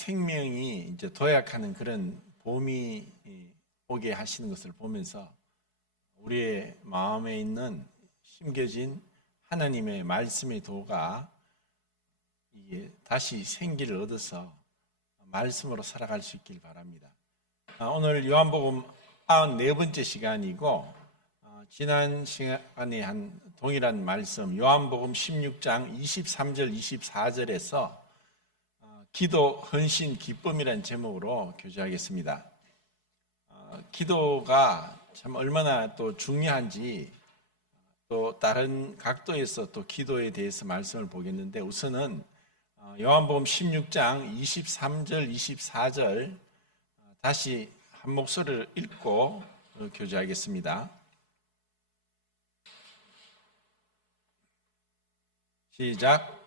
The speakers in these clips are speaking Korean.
생명이 이제 도약하는 그런 봄이 오게 하시는 것을 보면서 우리의 마음에 있는 심겨진 하나님의 말씀의 도가 이게 다시 생기를 얻어서 말씀으로 살아갈 수 있길 바랍니다. 오늘 요한복음 94번째 시간이고 지난 시간에 한 동일한 말씀 요한복음 16장 23절 24절에서 기도, 헌신, 기쁨이라는 제목으로 교제하겠습니다. 기도가 참 얼마나 또 중요한지 또 다른 각도에서 또 기도에 대해서 말씀을 보겠는데 우선은 요한복음 16장 23절 24절 다시 한 목소리를 읽고 교제하겠습니다. 시작.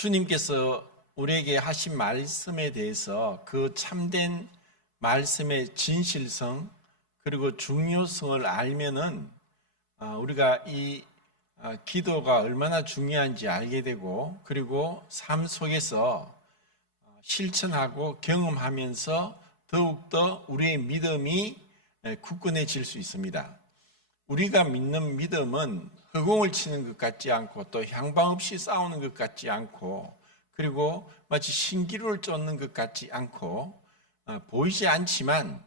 주님께서 우리에게 하신 말씀에 대해서 그 참된 말씀의 진실성 그리고 중요성을 알면은 우리가 이 기도가 얼마나 중요한지 알게 되고 그리고 삶 속에서 실천하고 경험하면서 더욱더 우리의 믿음이 굳건해질 수 있습니다. 우리가 믿는 믿음은 허공을 치는 것 같지 않고 또 향방 없이 싸우는 것 같지 않고 그리고 마치 신기루를 쫓는 것 같지 않고 보이지 않지만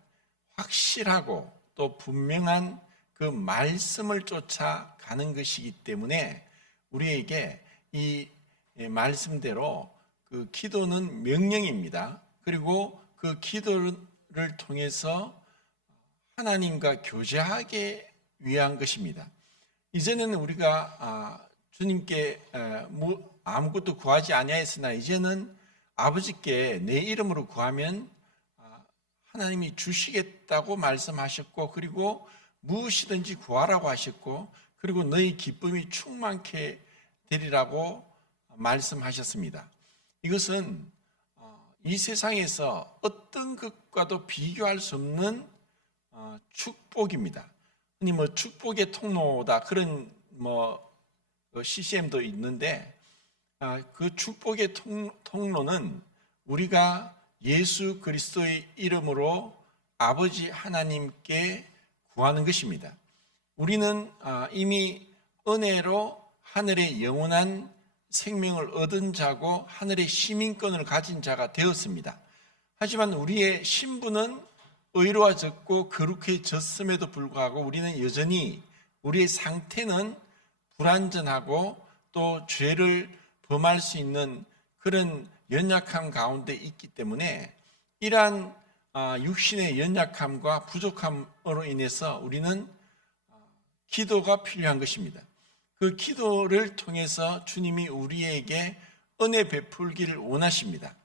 확실하고 또 분명한 그 말씀을 쫓아가는 것이기 때문에 우리에게 이 말씀대로 그 기도는 명령입니다. 그리고 그 기도를 통해서 하나님과 교제하게 위한 것입니다. 이제는 우리가 주님께 아무것도 구하지 아니하였으나 이제는 아버지께 내 이름으로 구하면 하나님이 주시겠다고 말씀하셨고 그리고 무엇이든지 구하라고 하셨고 그리고 너희 기쁨이 충만케 되리라고 말씀하셨습니다. 이것은 이 세상에서 어떤 것과도 비교할 수 없는 축복입니다. 축복의 통로다 그런 CCM도 있는데 그 축복의 통로는 우리가 예수 그리스도의 이름으로 아버지 하나님께 구하는 것입니다. 우리는 이미 은혜로 하늘의 영원한 생명을 얻은 자고 하늘의 시민권을 가진 자가 되었습니다. 하지만 우리의 신분은 의로워졌고 거룩해졌음에도 불구하고 우리는 여전히 우리의 상태는 불완전하고 또 죄를 범할 수 있는 그런 연약함 가운데 있기 때문에 이러한 육신의 연약함과 부족함으로 인해서 우리는 기도가 필요한 것입니다. 그 기도를 통해서 주님이 우리에게 은혜 베풀기를 원하십니다.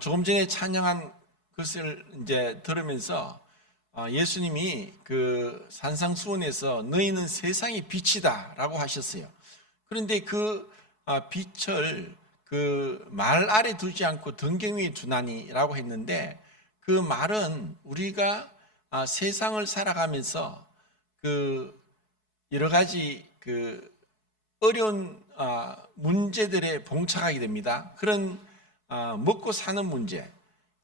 조금 전에 찬양한 그것을 이제 들으면서 예수님이 그 산상수훈에서 너희는 세상의 빛이다라고 하셨어요. 그런데 그 빛을 그 말 아래 두지 않고 등경 위에 두나니라고 했는데 그 말은 우리가 세상을 살아가면서 그 여러 가지 그 어려운 문제들에 봉착하게 됩니다. 그런 먹고 사는 문제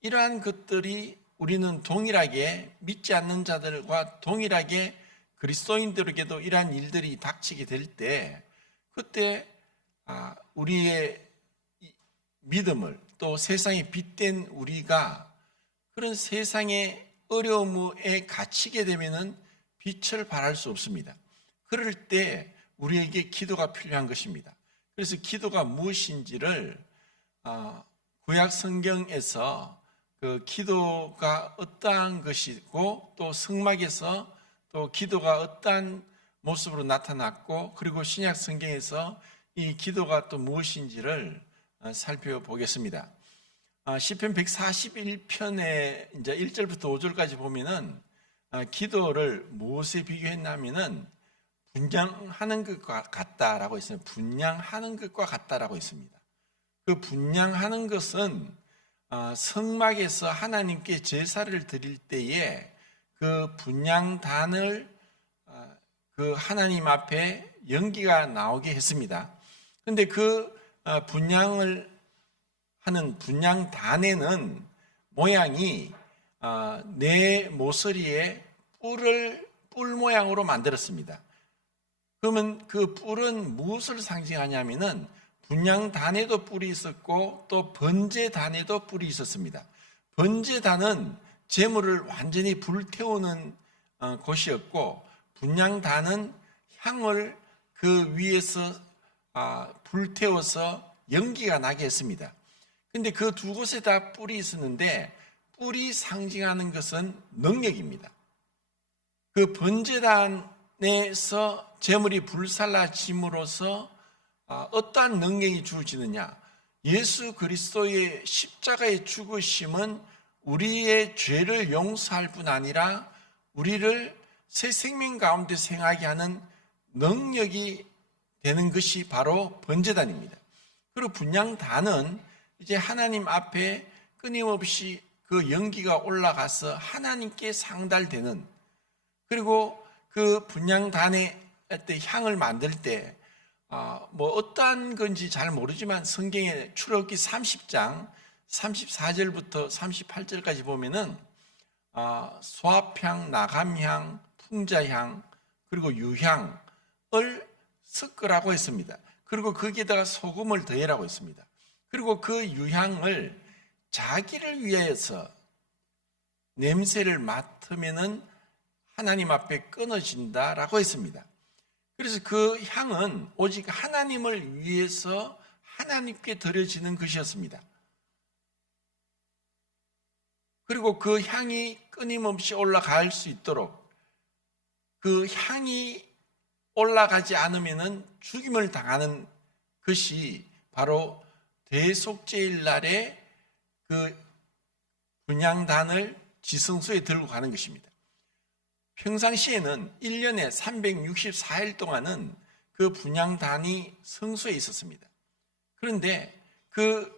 이러한 것들이 우리는 동일하게 믿지 않는 자들과 동일하게 그리스도인들에게도 이러한 일들이 닥치게 될 때 그때 우리의 믿음을 또 세상에 빛된 우리가 그런 세상의 어려움에 갇히게 되면은 빛을 발할 수 없습니다. 그럴 때 우리에게 기도가 필요한 것입니다. 그래서 기도가 무엇인지를 구약 성경에서 그 기도가 어떠한 것이고 또 성막에서 또 기도가 어떠한 모습으로 나타났고 그리고 신약 성경에서 이 기도가 또 무엇인지를 살펴보겠습니다. 시편 141편에 이제 1절부터 5절까지 보면은 기도를 무엇에 비교했냐면은 분양하는 것과 같다라고 했어요. 분양하는 것과 같다라고 했습니다. 그 분양하는 것은 성막에서 하나님께 제사를 드릴 때에 그 분향단을 그 하나님 앞에 연기가 나오게 했습니다. 그런데 그 분향을 하는 분향단에는 모양이 네 모서리에 뿔 모양으로 만들었습니다. 그러면 그 뿔은 무엇을 상징하냐면은 분향단에도 뿔이 있었고 또 번제단에도 뿔이 있었습니다. 번제단은 제물을 완전히 불태우는 곳이었고 분향단은 향을 그 위에서 불태워서 연기가 나게 했습니다. 근데 그 두 곳에 다 뿔이 있었는데 뿔이 상징하는 것은 능력입니다. 그 번제단에서 제물이 불살라짐으로써 어떠한 능력이 주어지느냐? 예수 그리스도의 십자가의 죽으심은 우리의 죄를 용서할 뿐 아니라 우리를 새 생명 가운데 생하게 하는 능력이 되는 것이 바로 번제단입니다. 그리고 분향단은 이제 하나님 앞에 끊임없이 그 연기가 올라가서 하나님께 상달되는, 그리고 그 분향단에 향을 만들 때 어떠한 건지 잘 모르지만 성경에 출애굽기 30장 34절부터 38절까지 보면은 소합향, 나감향, 풍자향, 그리고 유향을 섞으라고 했습니다. 그리고 거기에다가 소금을 더해라고 했습니다. 그리고 그 유향을 자기를 위해서 냄새를 맡으면은 하나님 앞에 끊어진다라고 했습니다. 그래서 그 향은 오직 하나님을 위해서 하나님께 드려지는 것이었습니다. 그리고 그 향이 끊임없이 올라갈 수 있도록, 그 향이 올라가지 않으면 죽임을 당하는 것이 바로 대속죄일 날에 그 분향단을 지성소에 들고 가는 것입니다. 평상시에는 1년에 364일 동안은 그 분향단이 성소에 있었습니다. 그런데 그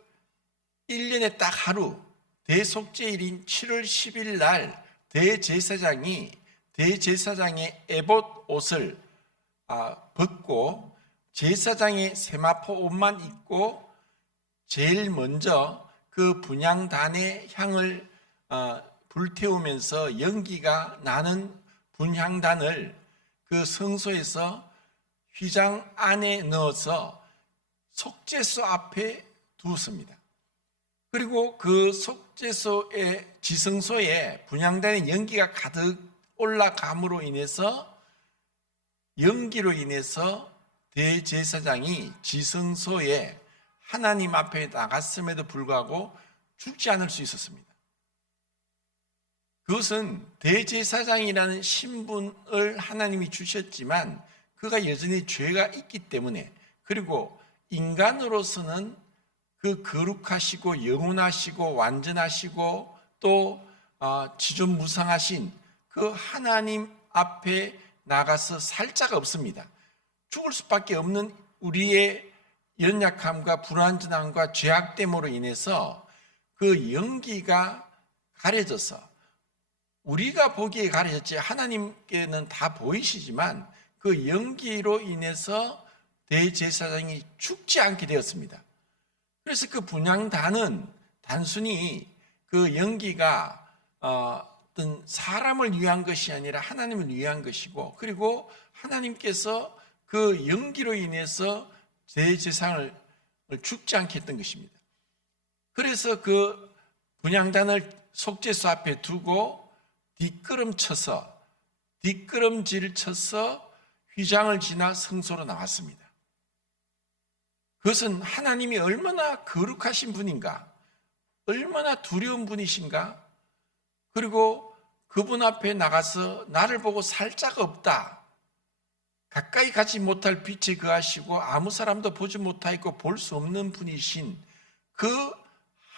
1년에 딱 하루, 대속죄일인 7월 10일 날 대제사장이 대제사장의 에봇 옷을 벗고 제사장의 세마포 옷만 입고 제일 먼저 그 분향단의 향을 불태우면서 연기가 나는 분향단을 그 성소에서 휘장 안에 넣어서 속죄소 앞에 두었습니다. 그리고 그 속죄소의 지성소에 분향단의 연기가 가득 올라감으로 인해서, 연기로 인해서 대제사장이 지성소에 하나님 앞에 나갔음에도 불구하고 죽지 않을 수 있었습니다. 그것은 대제사장이라는 신분을 하나님이 주셨지만 그가 여전히 죄가 있기 때문에, 그리고 인간으로서는 그 거룩하시고 영원하시고 완전하시고 또 지존무상하신 그 하나님 앞에 나가서 살 자가 없습니다. 죽을 수밖에 없는 우리의 연약함과 불완전함과 죄악됨으로 인해서 그 연기가 가려져서, 우리가 보기에 가려졌지 하나님께는 다 보이시지만 그 연기로 인해서 대제사장이 죽지 않게 되었습니다. 그래서 그 분향단은 단순히 그 연기가 어떤 사람을 위한 것이 아니라 하나님을 위한 것이고, 그리고 하나님께서 그 연기로 인해서 대제사장을 죽지 않게 했던 것입니다. 그래서 그 분향단을 속죄소 앞에 두고 뒷걸음질 쳐서 휘장을 지나 성소로 나왔습니다. 그것은 하나님이 얼마나 거룩하신 분인가, 얼마나 두려운 분이신가, 그리고 그분 앞에 나가서 나를 보고 살 자가 없다, 가까이 가지 못할 빛에 거하시고 아무 사람도 보지 못하고 볼 수 없는 분이신 그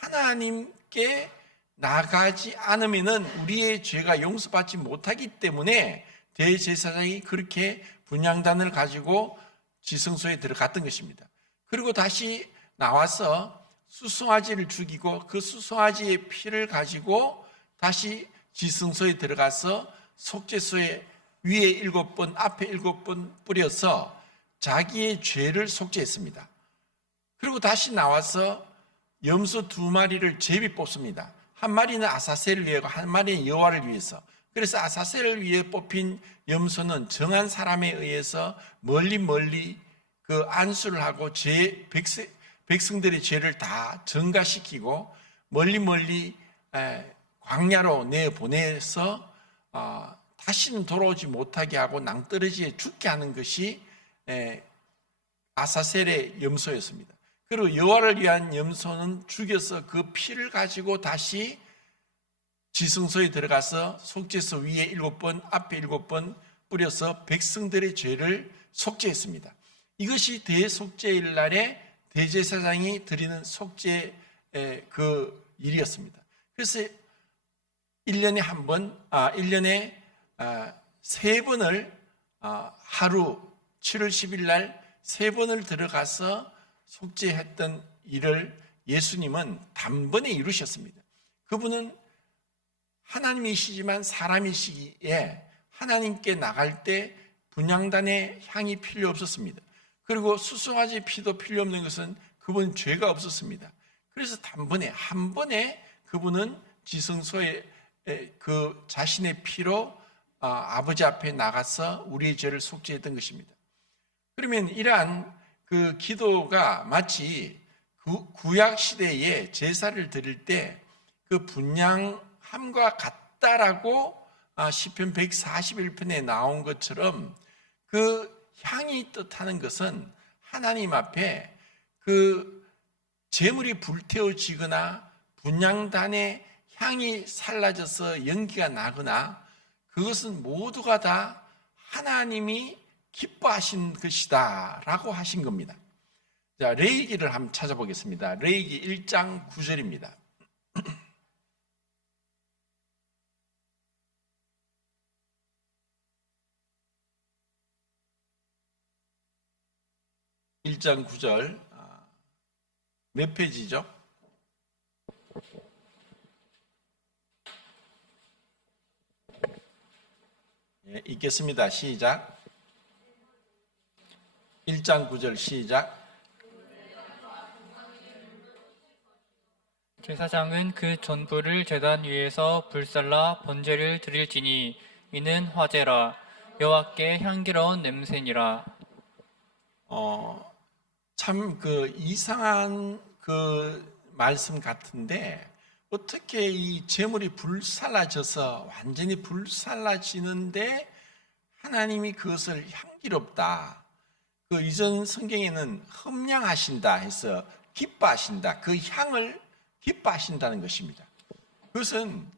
하나님께 나가지 않으면은 우리의 죄가 용서받지 못하기 때문에 대제사장이 그렇게 분향단을 가지고 지성소에 들어갔던 것입니다. 그리고 다시 나와서 수송아지를 죽이고 그 수송아지의 피를 가지고 다시 지성소에 들어가서 속죄소에 위에 7번, 앞에 7번 뿌려서 자기의 죄를 속죄했습니다. 그리고 다시 나와서 염소 2마리를 제비 뽑습니다. 한 마리는 아사셀을 위하고 한 마리는 여호와를 위해서. 그래서 아사셀을 위해 뽑힌 염소는 정한 사람에 의해서 멀리 그 안수를 하고 백성들의 죄를 다 전가시키고 멀리 광야로 내보내서 다시는 돌아오지 못하게 하고 낭떠러지에 죽게 하는 것이 아사셀의 염소였습니다. 그리고 여호와를 위한 염소는 죽여서 그 피를 가지고 다시 지성소에 들어가서 속죄소 위에 7번, 앞에 7번 뿌려서 백성들의 죄를 속죄했습니다. 이것이 대속죄일 날에 대제사장이 드리는 속죄의 그 일이었습니다. 그래서 1년에 한 번, 1년에 3번을 하루 7월 10일 날 3번을 들어가서 속죄했던 일을 예수님은 단번에 이루셨습니다. 그분은 하나님이시지만 사람이시기에 하나님께 나갈 때 분향단의 향이 필요 없었습니다. 그리고 수송아지 피도 필요 없는 것은 그분은 죄가 없었습니다. 그래서 단번에 한 번에 그분은 지성소에 그 자신의 피로 아버지 앞에 나가서 우리의 죄를 속죄했던 것입니다. 그러면 이러한 그 기도가 마치 구약 시대에 제사를 드릴 때 그 분향함과 같다라고 시편 141편에 나온 것처럼 그 향이 뜻하는 것은 하나님 앞에 그 제물이 불태워지거나 분향단의 향이 살라져서 연기가 나거나 그것은 모두가 다 하나님이 기뻐하신 것이다 라고 하신 겁니다. 자, 레위기를 한번 찾아보겠습니다. 레위기 1장 9절입니다. 1장 9절 몇 페이지죠? 예, 읽겠습니다. 시작. 1장 9절 시작. 제사장은 그 전부를 제단 위에서 불살라 번제를 드릴지니 이는 화제라 여호와께 향기로운 냄새니라. 참 그 이상한 그 말씀 같은데 어떻게 이 제물이 불살라져서 완전히 불살라지는데 하나님이 그것을 향기롭다. 그 이전 성경에는 흠량하신다 해서 기뻐하신다. 그 향을 기뻐하신다는 것입니다. 그것은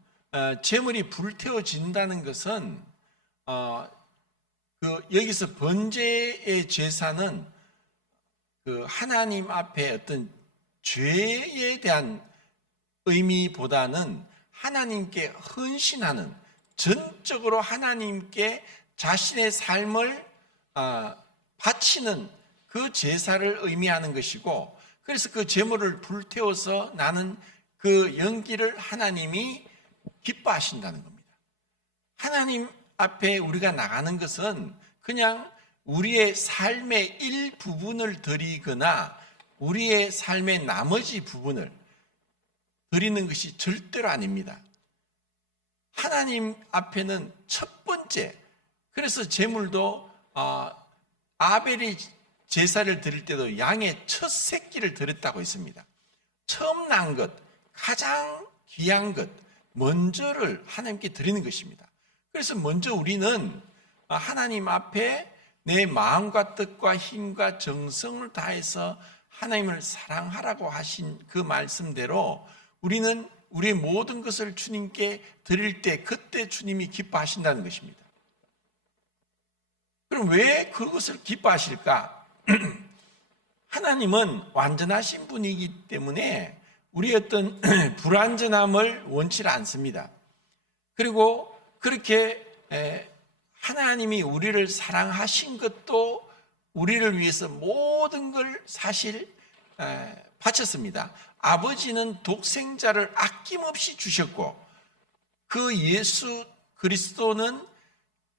제물이 불태워진다는 것은 여기서 번제의 제사는 그 하나님 앞에 어떤 죄에 대한 의미보다는 하나님께 헌신하는, 전적으로 하나님께 자신의 삶을 바치는 그 제사를 의미하는 것이고, 그래서 그 제물을 불태워서 나는 그 연기를 하나님이 기뻐하신다는 겁니다. 하나님 앞에 우리가 나가는 것은 그냥 우리의 삶의 일부분을 드리거나 우리의 삶의 나머지 부분을 드리는 것이 절대로 아닙니다. 하나님 앞에는 첫 번째, 그래서 제물도 아벨이 제사를 드릴 때도 양의 첫 새끼를 드렸다고 했습니다. 처음 난 것, 가장 귀한 것, 먼저를 하나님께 드리는 것입니다. 그래서 먼저 우리는 하나님 앞에 내 마음과 뜻과 힘과 정성을 다해서 하나님을 사랑하라고 하신 그 말씀대로 우리는 우리의 모든 것을 주님께 드릴 때 그때 주님이 기뻐하신다는 것입니다. 그럼 왜 그것을 기뻐하실까? 하나님은 완전하신 분이기 때문에 우리의 어떤 불완전함을 원치 않습니다. 그리고 그렇게 하나님이 우리를 사랑하신 것도 우리를 위해서 모든 걸 사실 바쳤습니다. 아버지는 독생자를 아낌없이 주셨고 그 예수 그리스도는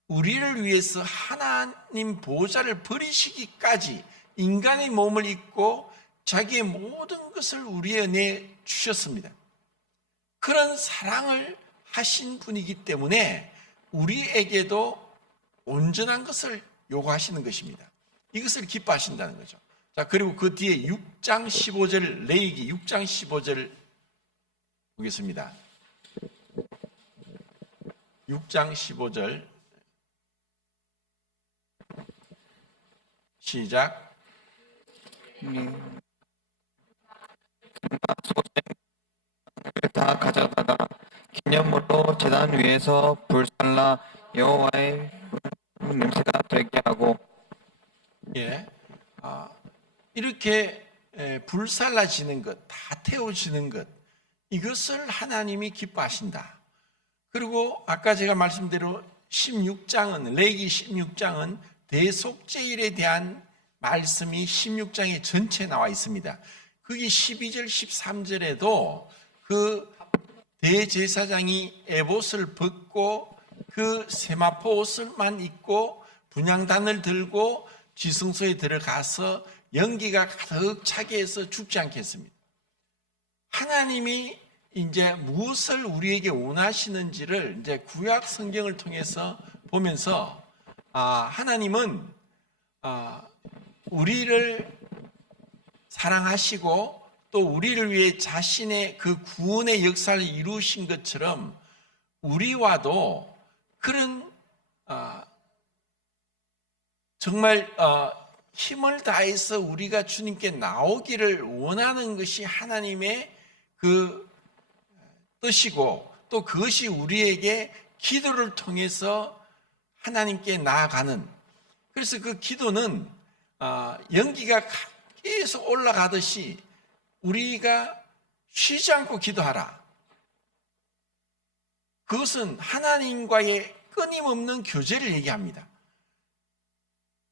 우리를 위해서 하나님 보좌를 버리시기까지 인간의 몸을 입고 자기의 모든 것을 우리에 내 주셨습니다. 그런 사랑을 하신 분이기 때문에 우리에게도 온전한 것을 요구하시는 것입니다. 이것을 기뻐하신다는 거죠. 자, 그리고 그 뒤에 6장 15절, 레위기 6장 15절 보겠습니다. 6장 15절 시작. 다 가져다가 기념으로 제단 위에서 불살라 여호와의 냄새가 되게 하고. 예, 이렇게 불살라지는 것, 다 태워지는 것, 이것을 하나님이 기뻐하신다. 그리고 아까 제가 말씀대로 16장은 레위기 16장은 대속죄일에 대한 말씀이 16장에 전체 나와 있습니다. 거기 12절 13절에도 그 대제사장이 에봇을 벗고 그 세마포 옷을만 입고 분향단을 들고 지성소에 들어가서 연기가 가득 차게 해서 죽지 않게 했습니다. 하나님이 이제 무엇을 우리에게 원하시는지를 이제 구약 성경을 통해서 보면서 하나님은 우리를 사랑하시고 또 우리를 위해 자신의 그 구원의 역사를 이루신 것처럼 우리와도 그런 정말 힘을 다해서 우리가 주님께 나오기를 원하는 것이 하나님의 그 뜻이고 또 그것이 우리에게 기도를 통해서 하나님께 나아가는, 그래서 그 기도는 연기가 계속 올라가듯이 우리가 쉬지 않고 기도하라. 그것은 하나님과의 끊임없는 교제를 얘기합니다.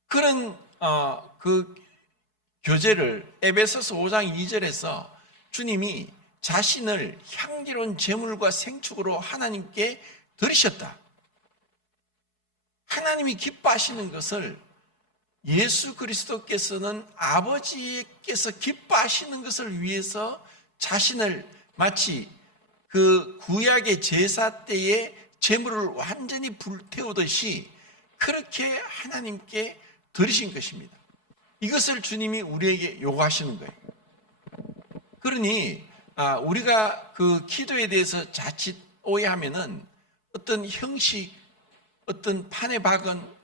그런 그 교제를 에베소서 5장 2절에서 주님이 자신을 향기로운 제물과 생축으로 하나님께 드리셨다. 하나님이 기뻐하시는 것을 예수 그리스도께서는 아버지께서 기뻐하시는 것을 위해서 자신을 마치 그 구약의 제사 때에 제물을 완전히 불태우듯이 그렇게 하나님께 드리신 것입니다. 이것을 주님이 우리에게 요구하시는 거예요. 그러니 우리가 그 기도에 대해서 자칫 오해하면은 어떤 형식, 어떤 판에 박은,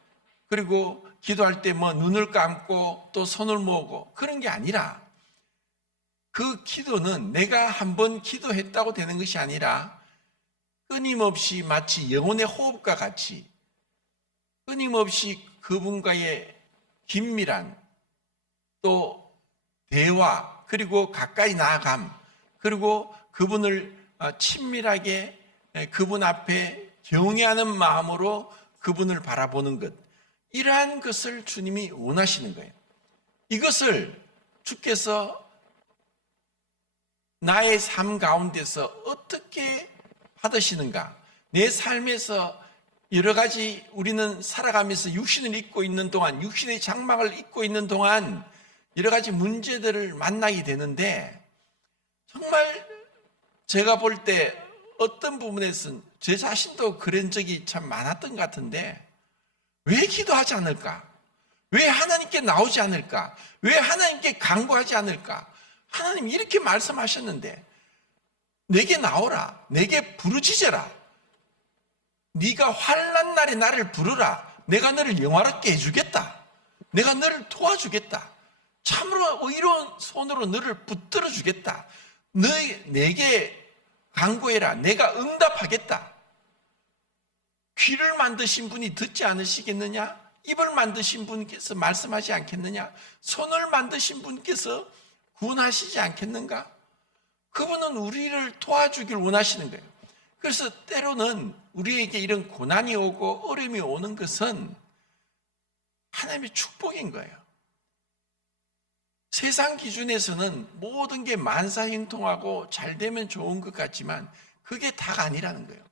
그리고 기도할 때 뭐 눈을 감고 또 손을 모으고 그런 게 아니라, 그 기도는 내가 한번 기도했다고 되는 것이 아니라 끊임없이 마치 영혼의 호흡과 같이 끊임없이 그분과의 긴밀한 또 대화, 그리고 가까이 나아감, 그리고 그분을 친밀하게 그분 앞에 경외하는 마음으로 그분을 바라보는 것, 이러한 것을 주님이 원하시는 거예요. 이것을 주께서 나의 삶 가운데서 어떻게 받으시는가? 내 삶에서 여러 가지 우리는 살아가면서 육신을 입고 있는 동안, 육신의 장막을 입고 있는 동안 여러 가지 문제들을 만나게 되는데, 정말 제가 볼 때 어떤 부분에서는 제 자신도 그런 적이 참 많았던 것 같은데, 왜 기도하지 않을까? 왜 하나님께 나오지 않을까? 왜 하나님께 간구하지 않을까? 하나님 이렇게 말씀하셨는데 내게 나오라, 내게 부르짖어라, 네가 환난 날에 나를 부르라, 내가 너를 영화롭게 해주겠다, 내가 너를 도와주겠다, 참으로 의로운 손으로 너를 붙들어 주겠다, 내게 간구해라, 내가 응답하겠다. 귀를 만드신 분이 듣지 않으시겠느냐? 입을 만드신 분께서 말씀하지 않겠느냐? 손을 만드신 분께서 구원하시지 않겠는가? 그분은 우리를 도와주길 원하시는 거예요. 그래서 때로는 우리에게 이런 고난이 오고 어려움이 오는 것은 하나님의 축복인 거예요. 세상 기준에서는 모든 게 만사형통하고 잘 되면 좋은 것 같지만 그게 다가 아니라는 거예요.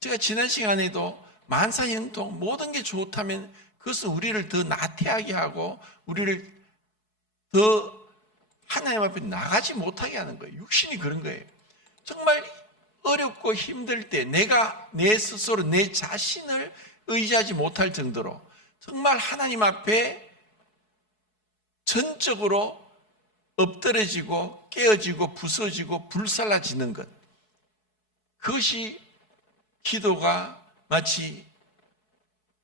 제가 지난 시간에도 만사형통 모든 게 좋다면 그것은 우리를 더 나태하게 하고 우리를 더 하나님 앞에 나가지 못하게 하는 거예요. 육신이 그런 거예요. 정말 어렵고 힘들 때 내가 내 스스로 내 자신을 의지하지 못할 정도로 정말 하나님 앞에 전적으로 엎드러지고 깨어지고 부서지고 불살라지는 것, 그것이 기도가 마치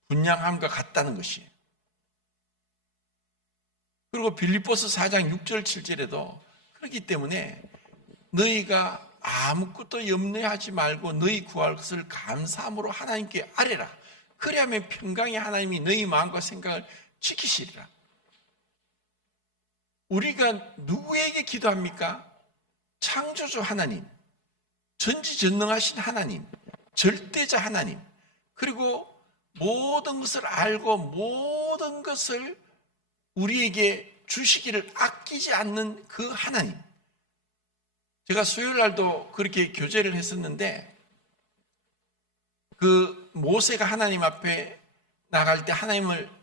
분양함과 같다는 것이에요. 그리고 빌립보서 4장 6절 7절에도 그렇기 때문에 너희가 아무것도 염려하지 말고 너희 구할 것을 감사함으로 하나님께 아뢰라. 그리하면 평강의 하나님이 너희 마음과 생각을 지키시리라. 우리가 누구에게 기도합니까? 창조주 하나님, 전지전능하신 하나님, 절대자 하나님, 그리고 모든 것을 알고 모든 것을 우리에게 주시기를 아끼지 않는 그 하나님. 제가 수요일 날도 그렇게 교제를 했었는데 그 모세가 하나님 앞에 나갈 때 하나님을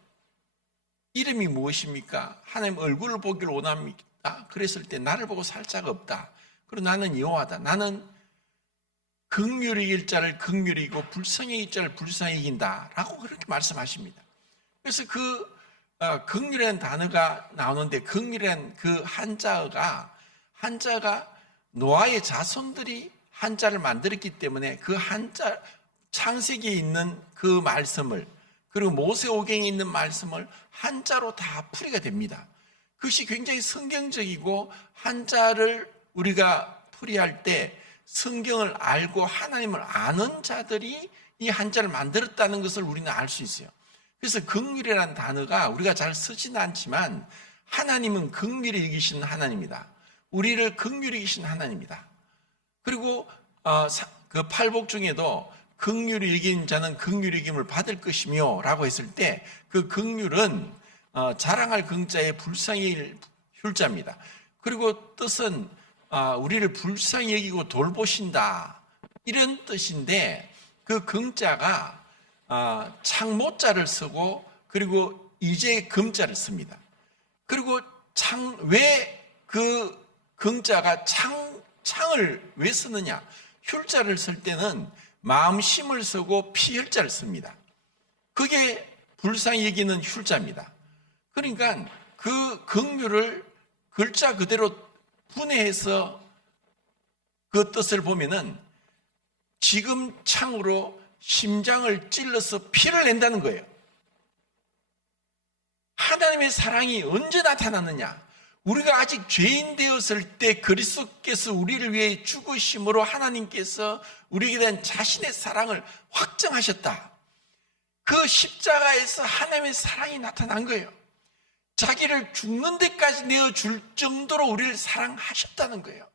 이름이 무엇입니까? 하나님 얼굴을 보기를 원합니다. 그랬을 때 나를 보고 살자가 없다. 그리고 나는 여호와다. 나는 긍휼히 이길 자를 긍휼히 이기고 불쌍히 이길 자를 불쌍히 이긴다 라고 그렇게 말씀하십니다. 그래서 그 긍휼이라는 단어가 나오는데 긍휼이라는 그 한자가 노아의 자손들이 한자를 만들었기 때문에 그 한자 창세기에 있는 그 말씀을 그리고 모세오경에 있는 말씀을 한자로 다 풀이가 됩니다. 그것이 굉장히 성경적이고 한자를 우리가 풀이할 때 성경을 알고 하나님을 아는 자들이 이 한자를 만들었다는 것을 우리는 알 수 있어요. 그래서 긍휼이라는 단어가 우리가 잘 쓰지는 않지만 하나님은 긍휼히 여기시는 하나님이다. 우리를 긍휼히 여기시는 하나님이다. 그리고 그 팔복 중에도 긍휼히 여긴 자는 긍휼히 여김을 받을 것이며 라고 했을 때 그 긍휼은 자랑할 긍자에 불쌍히 휼자입니다. 그리고 뜻은 우리를 불쌍히 여기고 돌보신다 이런 뜻인데 그 긍자가 창모자를 쓰고 그리고 이제 금자를 씁니다. 그리고 왜 그 긍자가 창을 왜 쓰느냐? 휼자를 쓸 때는 마음심을 쓰고 피혈자를 씁니다. 그게 불쌍히 여기는 휼자입니다. 그러니까 그 긍휼을 글자 그대로 분해해서 그 뜻을 보면은 지금 창으로 심장을 찔러서 피를 낸다는 거예요. 하나님의 사랑이 언제 나타났느냐? 우리가 아직 죄인 되었을 때 그리스도께서 우리를 위해 죽으심으로 하나님께서 우리에게 대한 자신의 사랑을 확정하셨다. 그 십자가에서 하나님의 사랑이 나타난 거예요. 자기를 죽는 데까지 내어줄 정도로 우리를 사랑하셨다는 거예요.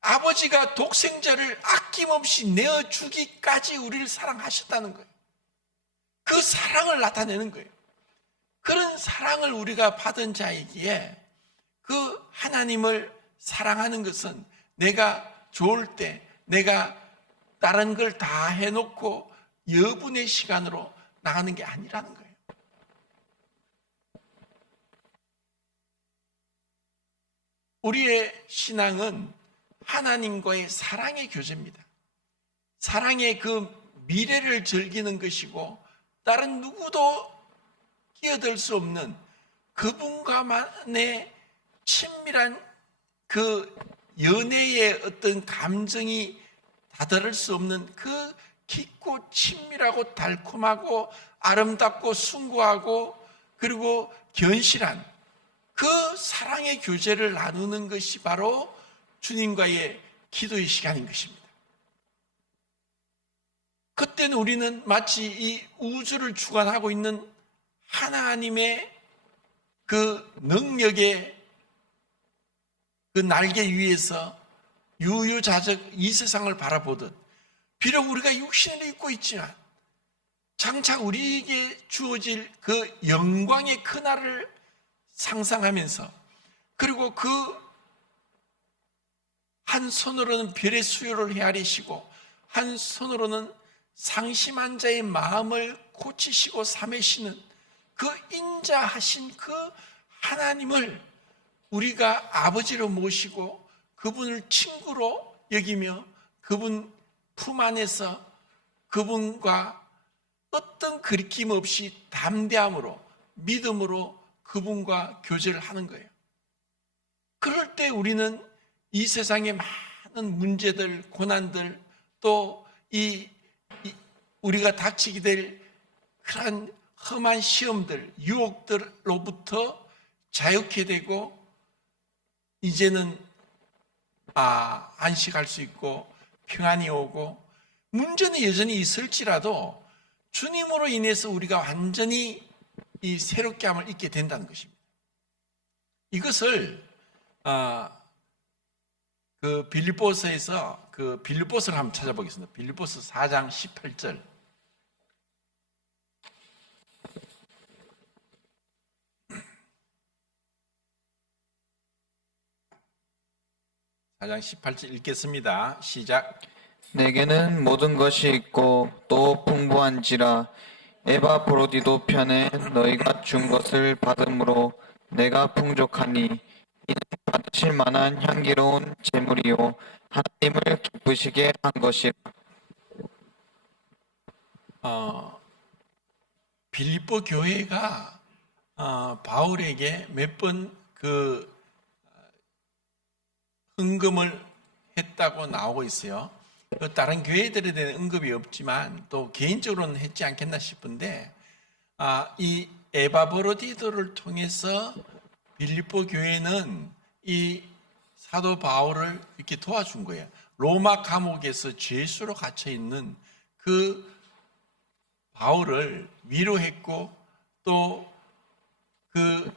아버지가 독생자를 아낌없이 내어주기까지 우리를 사랑하셨다는 거예요. 그 사랑을 나타내는 거예요. 그런 사랑을 우리가 받은 자이기에 그 하나님을 사랑하는 것은 내가 좋을 때 내가 다른 걸 다 해놓고 여분의 시간으로 나가는 게 아니라는 거예요. 우리의 신앙은 하나님과의 사랑의 교제입니다. 사랑의 그 미래를 즐기는 것이고 다른 누구도 끼어들 수 없는 그분과만의 친밀한 그 연애의 어떤 감정이 다다를 수 없는 그 깊고 친밀하고 달콤하고 아름답고 숭고하고 그리고 견실한 그 사랑의 교제를 나누는 것이 바로 주님과의 기도의 시간인 것입니다. 그때는 우리는 마치 이 우주를 주관하고 있는 하나님의 그 능력의 그 날개 위에서 유유자적 이 세상을 바라보듯 비록 우리가 육신을 입고 있지만 장차 우리에게 주어질 그 영광의 그날을 상상하면서 그리고 그 한 손으로는 별의 수요를 헤아리시고 한 손으로는 상심한 자의 마음을 고치시고 삼으시는 그 인자하신 그 하나님을 우리가 아버지로 모시고 그분을 친구로 여기며 그분 품 안에서 그분과 어떤 그리낌 없이 담대함으로 믿음으로 그분과 교제를 하는 거예요. 그럴 때 우리는 이 세상의 많은 문제들, 고난들, 또 우리가 닥치게 될 그런 험한 시험들, 유혹들로부터 자유케 되고 이제는 안식할 수 있고 평안이 오고 문제는 여전히 있을지라도 주님으로 인해서 우리가 완전히 이 새롭게 함을 잊게 된다는 것입니다. 이것을 그 빌립보서에서 그 빌립보서를 한번 찾아보겠습니다. 빌립보서 4장 18절. 사장 18절 읽겠습니다. 시작. 내게는 모든 것이 있고 또 풍부한지라 에바브로디도 편에 너희가 준 것을 받음으로 내가 풍족하니 이는 받으실 만한 향기로운 제물이요 하나님을 기쁘시게 한 것이라. 빌립보 교회가 바울에게 몇 번 그 헌금을 했다고 나오고 있어요. 다른 교회들에 대한 언급이 없지만 또 개인적으로는 했지 않겠나 싶은데 이 에바브로디도를 통해서 빌립보 교회는 이 사도 바울을 이렇게 도와준 거예요. 로마 감옥에서 죄수로 갇혀 있는 그 바울을 위로했고 또 그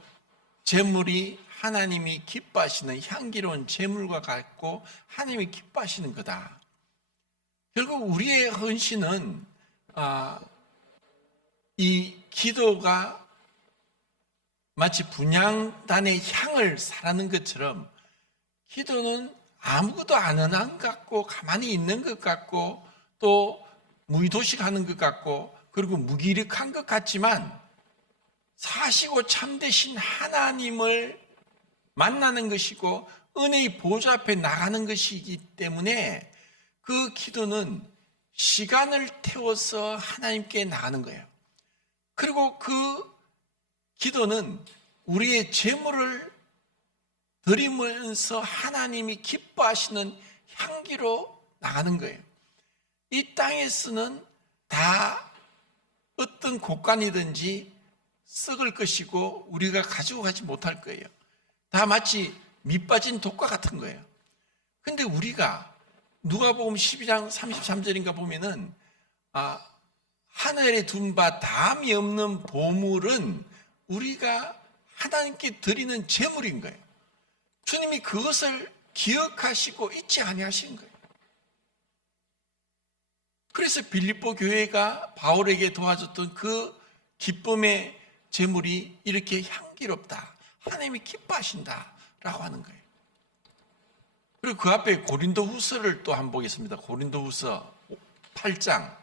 제물이 하나님이 기뻐하시는 향기로운 제물과 같고 하나님이 기뻐하시는 거다. 결국 우리의 헌신은 이 기도가 마치 분향단의 향을 사라는 것처럼 기도는 아무것도 안 하는 것 같고 가만히 있는 것 같고 또 무의도식하는 것 같고 그리고 무기력한 것 같지만 사시고 참되신 하나님을 만나는 것이고 은혜의 보좌 앞에 나가는 것이기 때문에 그 기도는 시간을 태워서 하나님께 나가는 거예요. 그리고 그 기도는 우리의 재물을 드리면서 하나님이 기뻐하시는 향기로 나가는 거예요. 이 땅에서는 다 어떤 곳간이든지 썩을 것이고 우리가 가지고 가지 못할 거예요. 다 마치 밑 빠진 독과 같은 거예요. 근데 우리가 누가복음 12장 33절인가 보면은 하늘에 둔 바 담이 없는 보물은 우리가 하나님께 드리는 제물인 거예요. 주님이 그것을 기억하시고 잊지 아니하신 거예요. 그래서 빌립보 교회가 바울에게 도와줬던 그 기쁨의 제물이 이렇게 향기롭다. 하나님이 기뻐하신다라고 하는 거예요. 그리고 그 앞에 고린도후서를 또 한번 보겠습니다. 고린도후서 8장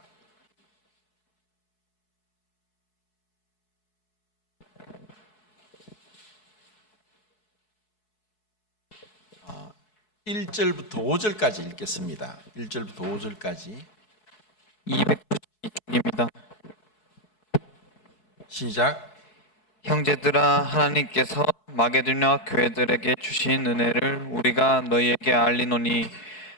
1절부터 5절까지 읽겠습니다. 1절부터 5절까지 292쪽입니다. 시작. 형제들아, 하나님께서 마게도냐 교회들에게 주신 은혜를 우리가 너희에게 알리노니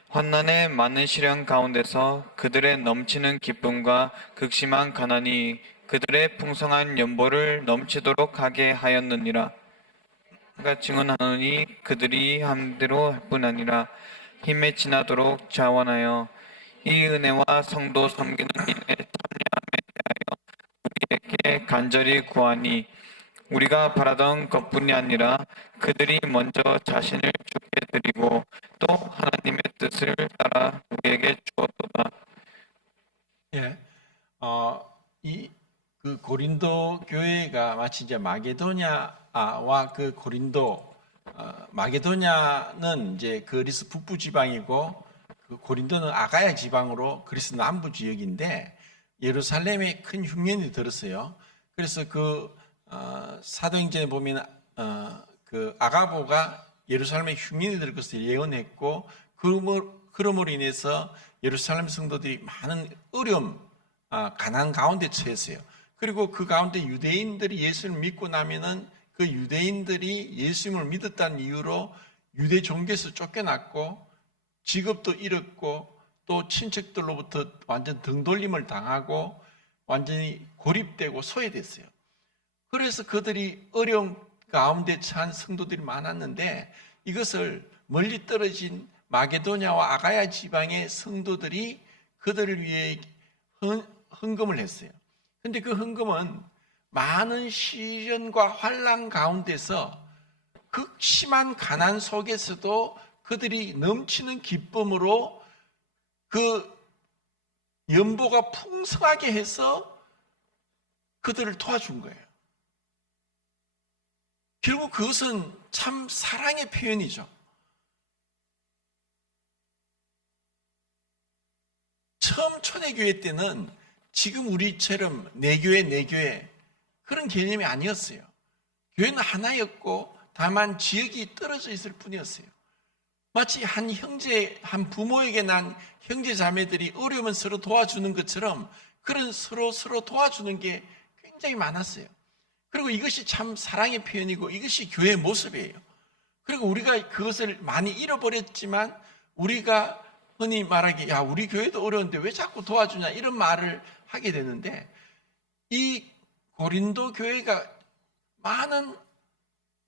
환난의 많은 시련 가운데서 그들의 넘치는 기쁨과 극심한 가난이 그들의 풍성한 연보를 넘치도록 하게 하였느니라. 그가 증언하노니 그들이 함대로 할 뿐 아니라 힘에 지나도록 자원하여 이 은혜와 성도 섬기는 일에 참여함에 대하여 우리에게 간절히 구하니 우리가 바라던 것뿐이 아니라 그들이 먼저 자신을 주께 드리고 또 하나님의 뜻을 따라 우리에게 주었도다. 예, 그 고린도 교회가 마치 이제 마게도냐와 그 고린도, 마게도냐는 이제 그리스 북부 지방이고 그 고린도는 아가야 지방으로 그리스 남부 지역인데 예루살렘에 큰 흉년이 들었어요. 그래서 사도행전에 보면 그 아가보가 예루살렘에 흉년이 들 것을 예언했고 그러므로 인해서 예루살렘 성도들이 많은 어려움, 가난 가운데 처했어요. 그리고 그 가운데 유대인들이 예수를 믿고 나면은 그 유대인들이 예수님을 믿었다는 이유로 유대 종교에서 쫓겨났고 직업도 잃었고 또 친척들로부터 완전 등돌림을 당하고 완전히 고립되고 소외됐어요. 그래서 그들이 어려운 가운데 처한 성도들이 많았는데 이것을 멀리 떨어진 마게도냐와 아가야 지방의 성도들이 그들을 위해 헌금을 했어요. 근데 그 헌금은 많은 시련과 환난 가운데서 극심한 가난 속에서도 그들이 넘치는 기쁨으로 그 연보가 풍성하게 해서 그들을 도와준 거예요. 결국 그것은 참 사랑의 표현이죠. 처음 초대교회 때는 지금 우리처럼 내 교회 그런 개념이 아니었어요. 교회는 하나였고 다만 지역이 떨어져 있을 뿐이었어요. 마치 한 부모에게 난 형제 자매들이 어려우면 서로 도와주는 것처럼 그런 서로 도와주는 게 굉장히 많았어요. 그리고 이것이 참 사랑의 표현이고 이것이 교회의 모습이에요. 그리고 우리가 그것을 많이 잃어버렸지만 우리가 흔히 말하기에 야 우리 교회도 어려운데 왜 자꾸 도와주냐 이런 말을 하게 되는데 이 고린도 교회가 많은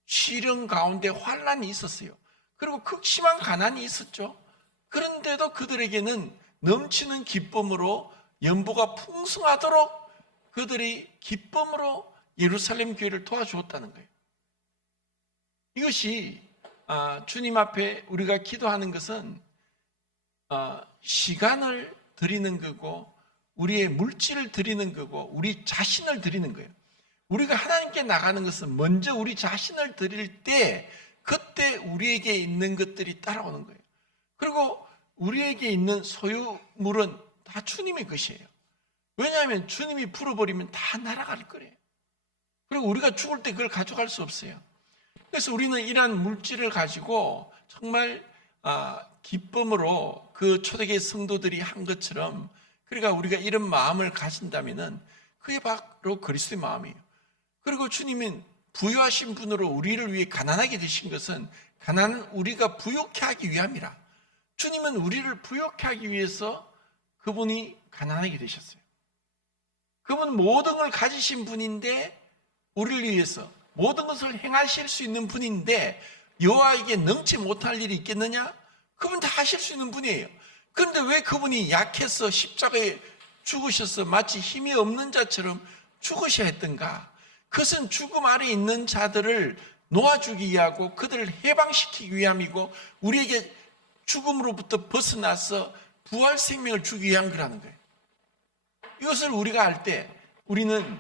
시련 가운데 환난이 있었어요. 그리고 극심한 가난이 있었죠. 그런데도 그들에게는 넘치는 기쁨으로 연보가 풍성하도록 그들이 기쁨으로 예루살렘 교회를 도와주었다는 거예요. 이것이 주님 앞에 우리가 기도하는 것은 시간을 드리는 거고 우리의 물질을 드리는 거고 우리 자신을 드리는 거예요. 우리가 하나님께 나가는 것은 먼저 우리 자신을 드릴 때 그때 우리에게 있는 것들이 따라오는 거예요. 그리고 우리에게 있는 소유물은 다 주님의 것이에요. 왜냐하면 주님이 풀어버리면 다 날아갈 거래요. 그리고 우리가 죽을 때 그걸 가져갈 수 없어요. 그래서 우리는 이러한 물질을 가지고 정말 기쁨으로 그 초대교회 성도들이 한 것처럼 그러니까 우리가 이런 마음을 가진다면은 그게 바로 그리스도의 마음이에요. 그리고 주님은 부유하신 분으로 우리를 위해 가난하게 되신 것은 가난은 우리가 부욕해 하기 위함이라. 주님은 우리를 부욕해 하기 위해서 그분이 가난하게 되셨어요. 그분은 모든 걸 가지신 분인데 우리를 위해서 모든 것을 행하실 수 있는 분인데 여호와에게 넘지 못할 일이 있겠느냐? 그분 다 하실 수 있는 분이에요. 그런데 왜 그분이 약해서 십자가에 죽으셔서 마치 힘이 없는 자처럼 죽으셔야 했던가? 그것은 죽음 아래 있는 자들을 놓아주기 위하고 그들을 해방시키기 위함이고 우리에게 죽음으로부터 벗어나서 부활 생명을 주기 위한 거라는 거예요. 이것을 우리가 알 때 우리는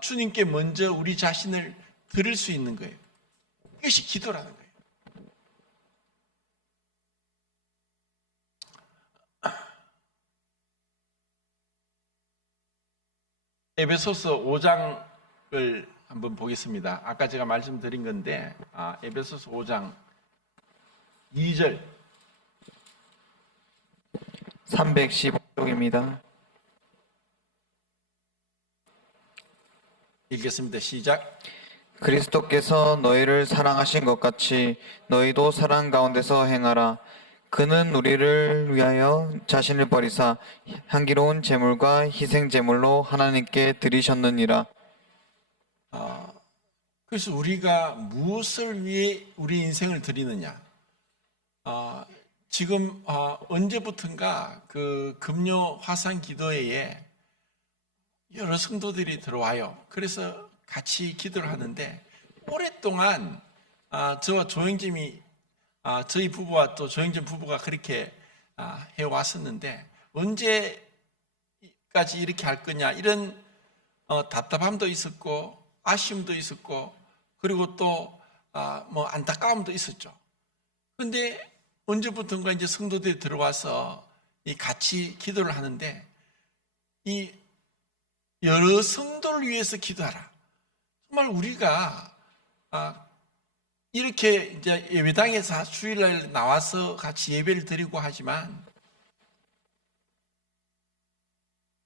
주님께 먼저 우리 자신을 드릴 수 있는 거예요. 이것이 기도라는 거예요. 에베소서 5장을 한번 보겠습니다. 아까 제가 말씀드린 건데 에베소서 5장 2절 315쪽입니다. 읽겠습니다. 시작. 그리스도께서 너희를 사랑하신 것 같이 너희도 사랑 가운데서 행하라. 그는 우리를 위하여 자신을 버리사 향기로운 제물과 희생 제물로 하나님께 드리셨느니라. 그래서 우리가 무엇을 위해 우리 인생을 드리느냐? 지금 언제부턴가 그 금요 화상 기도회에 여러 성도들이 들어와요. 그래서 같이 기도를 하는데 오랫동안 저와 조영짐이 저희 부부와 또 조영전 부부가 그렇게 해왔었는데 언제까지 이렇게 할 거냐 이런 답답함도 있었고 아쉬움도 있었고 그리고 또 뭐 안타까움도 있었죠. 그런데 언제부턴가 이제 성도들이 들어와서 같이 기도를 하는데 이 여러 성도를 위해서 기도하라. 정말 우리가 이렇게 이제 예배당에서 주일날 나와서 같이 예배를 드리고 하지만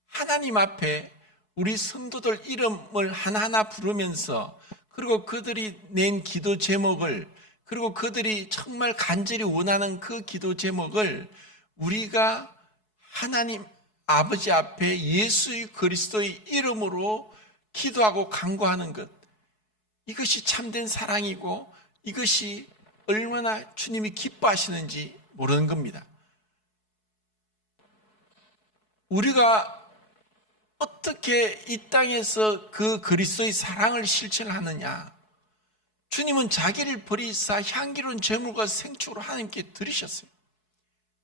하나님 앞에 우리 성도들 이름을 하나하나 부르면서 그리고 그들이 낸 기도 제목을 그리고 그들이 정말 간절히 원하는 그 기도 제목을 우리가 하나님 아버지 앞에 예수 그리스도의 이름으로 기도하고 간구하는 것, 이것이 참된 사랑이고 이것이 얼마나 주님이 기뻐하시는지 모르는 겁니다. 우리가 어떻게 이 땅에서 그 그리스도의 사랑을 실천하느냐? 주님은 자기를 버리사 향기로운 제물과 생축으로 하나님께 드리셨어요.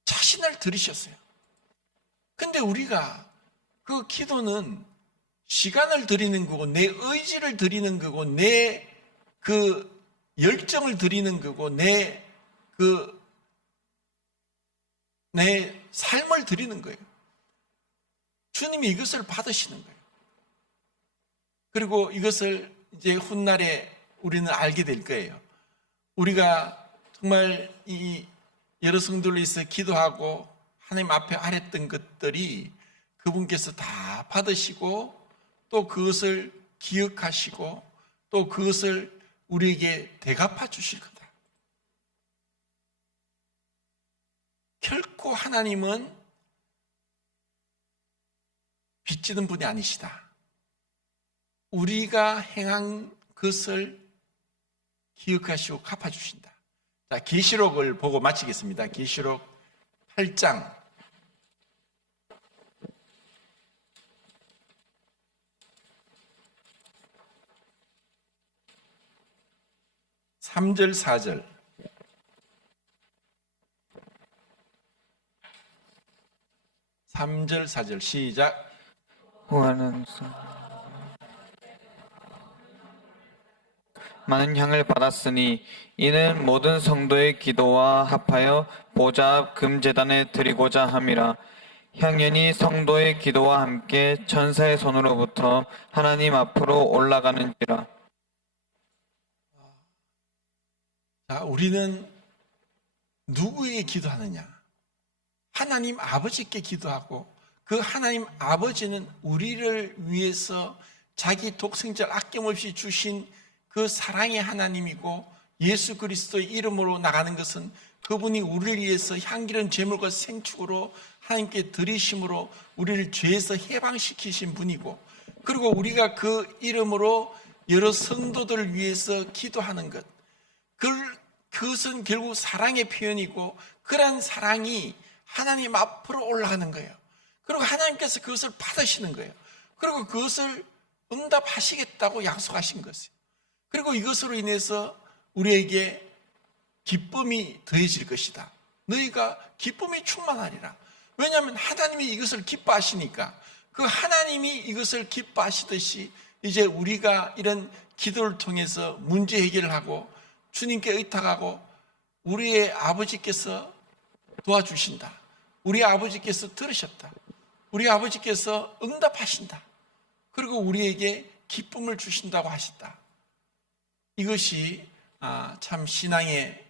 자신을 드리셨어요. 근데 우리가 그 기도는 시간을 드리는 거고 내 의지를 드리는 거고 내 그 열정을 드리는 거고 내 삶을 드리는 거예요. 주님이 이것을 받으시는 거예요. 그리고 이것을 이제 훗날에 우리는 알게 될 거예요. 우리가 정말 이 여러 성도를 위해서 기도하고 하나님 앞에 아랬던 것들이 그분께서 다 받으시고 또 그것을 기억하시고 또 그것을 우리에게 대갚아 주실 거다. 결코 하나님은 빚지는 분이 아니시다. 우리가 행한 것을 기억하시고 갚아주신다. 자, 계시록을 보고 마치겠습니다. 계시록 8장 3절 4절 3절 4절 시작. 많은 향을 받았으니 이는 모든 성도의 기도와 합하여 보좌 앞 금제단에 드리고자 함이라. 향연이 성도의 기도와 함께 천사의 손으로부터 하나님 앞으로 올라가는지라. 자, 우리는 누구에게 기도하느냐? 하나님 아버지께 기도하고 그 하나님 아버지는 우리를 위해서 자기 독생자를 아낌없이 주신 그 사랑의 하나님이고 예수 그리스도의 이름으로 나가는 것은 그분이 우리를 위해서 향기로운 제물과 생축으로 하나님께 드리심으로 우리를 죄에서 해방시키신 분이고 그리고 우리가 그 이름으로 여러 성도들을 위해서 기도하는 것 그것은 결국 사랑의 표현이고 그러한 사랑이 하나님 앞으로 올라가는 거예요. 그리고 하나님께서 그것을 받으시는 거예요. 그리고 그것을 응답하시겠다고 약속하신 것이에요. 그리고 이것으로 인해서 우리에게 기쁨이 더해질 것이다. 너희가 기쁨이 충만하리라. 왜냐하면 하나님이 이것을 기뻐하시니까 그 하나님이 이것을 기뻐하시듯이 이제 우리가 이런 기도를 통해서 문제 해결을 하고 주님께 의탁하고 우리의 아버지께서 도와주신다. 우리 아버지께서 들으셨다. 우리 아버지께서 응답하신다. 그리고 우리에게 기쁨을 주신다고 하셨다. 이것이 참 신앙의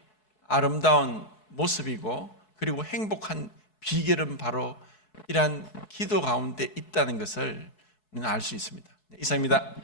아름다운 모습이고 그리고 행복한 비결은 바로 이러한 기도 가운데 있다는 것을 우리는 알 수 있습니다. 이상입니다.